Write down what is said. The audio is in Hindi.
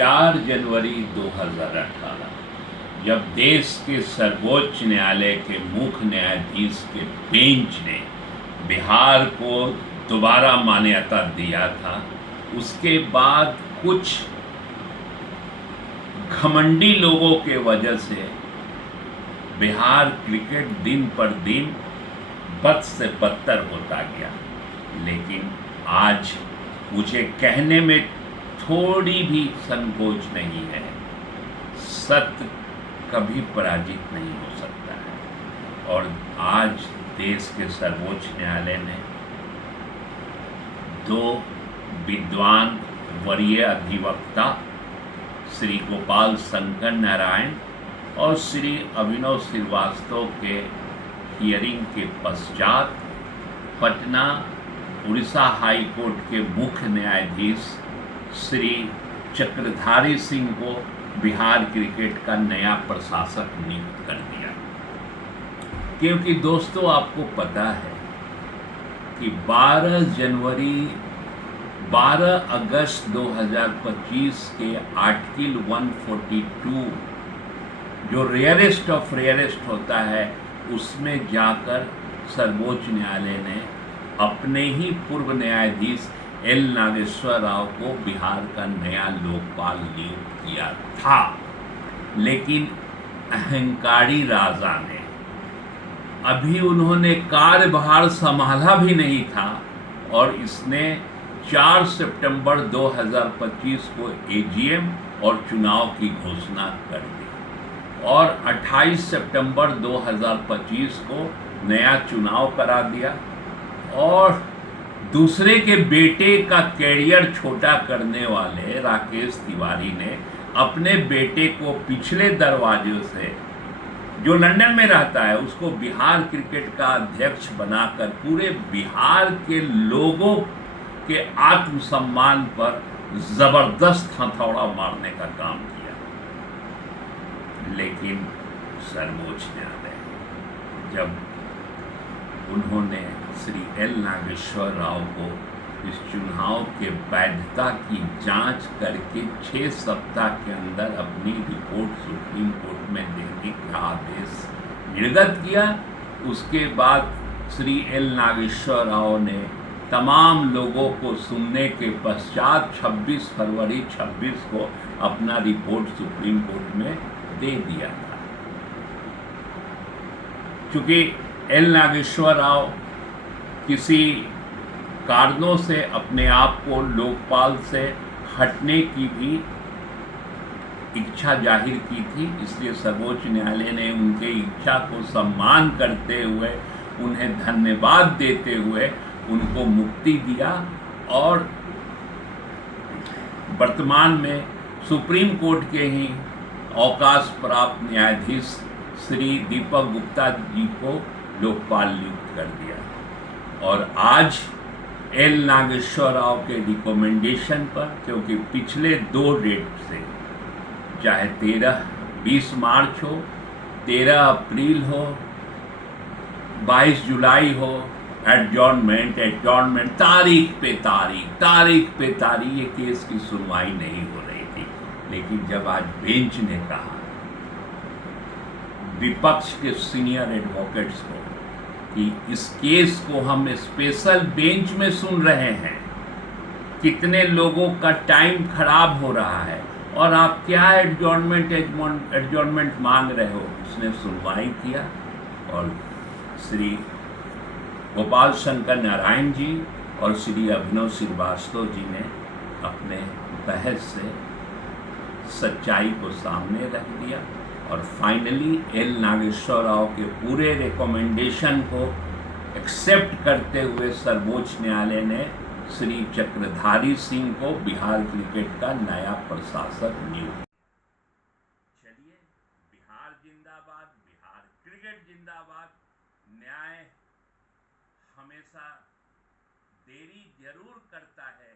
4 जनवरी 2018 जब देश के सर्वोच्च न्यायालय के मुख्य न्यायाधीश के बेंच ने बिहार को दोबारा मान्यता दिया था, उसके बाद कुछ घमंडी लोगों के वजह से बिहार क्रिकेट दिन पर दिन बद से बदतर होता गया। लेकिन आज मुझे कहने में थोड़ी भी संकोच नहीं है, सत्य कभी पराजित नहीं हो सकता है। और आज देश के सर्वोच्च न्यायालय ने 2 विद्वान वरीय अधिवक्ता श्री गोपाल शंकर नारायण और श्री अभिनव श्रीवास्तव के हियरिंग के पश्चात पटना उड़ीसा हाई कोर्ट के मुख्य न्यायाधीश श्री चक्रधारी सिंह को बिहार क्रिकेट का नया प्रशासक नियुक्त कर दिया। क्योंकि दोस्तों, आपको पता है कि 12 अगस्त 2025 के आर्टिकल 142 जो रेयरेस्ट ऑफ रेयरेस्ट होता है, उसमें जाकर सर्वोच्च न्यायालय ने अपने ही पूर्व न्यायाधीश एल नागेश्वर राव को बिहार का नया लोकपाल नियुक्त किया था। लेकिन अहंकारी राजा ने, अभी उन्होंने कार्यभार संभाला भी नहीं था और इसने 4 सितंबर 2025 को एजीएम और चुनाव की घोषणा कर दी और 28 सितंबर 2025 को नया चुनाव करा दिया। और दूसरे के बेटे का कैरियर छोटा करने वाले राकेश तिवारी ने अपने बेटे को पिछले दरवाजे से, जो लंदन में रहता है, उसको बिहार क्रिकेट का अध्यक्ष बनाकर पूरे बिहार के लोगों के आत्मसम्मान पर जबरदस्त हथौड़ा मारने का काम किया। लेकिन सर्वोच्च न्यायालय जब उन्होंने श्री एल नागेश्वर राव को इस चुनाव के वैधता की जांच करके 6 सप्ताह के अंदर अपनी रिपोर्ट सुप्रीम कोर्ट में देने का आदेश निर्गत किया, उसके बाद श्री एल नागेश्वर राव ने तमाम लोगों को सुनने के पश्चात 26 फरवरी 26 को अपना रिपोर्ट सुप्रीम कोर्ट में दे दिया था। चूँकि एल नागेश्वर राव किसी कारणों से अपने आप को लोकपाल से हटने की भी इच्छा जाहिर की थी, इसलिए सर्वोच्च न्यायालय ने उनके इच्छा को सम्मान करते हुए, उन्हें धन्यवाद देते हुए उनको मुक्ति दिया। और वर्तमान में सुप्रीम कोर्ट के ही अवकाश प्राप्त न्यायाधीश श्री दीपक गुप्ता जी को लोकपाल नियुक्त कर दिया। और आज एल नागेश्वर राव के रिकमेंडेशन पर, क्योंकि पिछले 2 डेट से, चाहे 20 मार्च हो, 13 अप्रैल हो, 22 जुलाई हो, एडजॉर्नमेंट तारीख पे तारीख ये केस की सुनवाई नहीं हो रही थी। लेकिन जब आज बेंच ने कहा विपक्ष के सीनियर एडवोकेट्स को कि इस केस को हम स्पेशल बेंच में सुन रहे हैं, कितने लोगों का टाइम खराब हो रहा है और आप क्या एडजॉर्नमेंट मांग रहे हो, उसने सुनवाई किया और श्री गोपाल शंकर नारायण जी और श्री अभिनव श्रीवास्तव जी ने अपने बहस से सच्चाई को सामने रख दिया और फाइनली एल नागेश्वर राव के पूरे रिकमेंडेशन को एक्सेप्ट करते हुए सर्वोच्च न्यायालय ने श्री चक्रधारी सिंह को बिहार क्रिकेट का नया प्रशासक नियुक्त। चलिए, बिहार जिंदाबाद, बिहार क्रिकेट जिंदाबाद। न्याय हमेशा देरी जरूर करता है,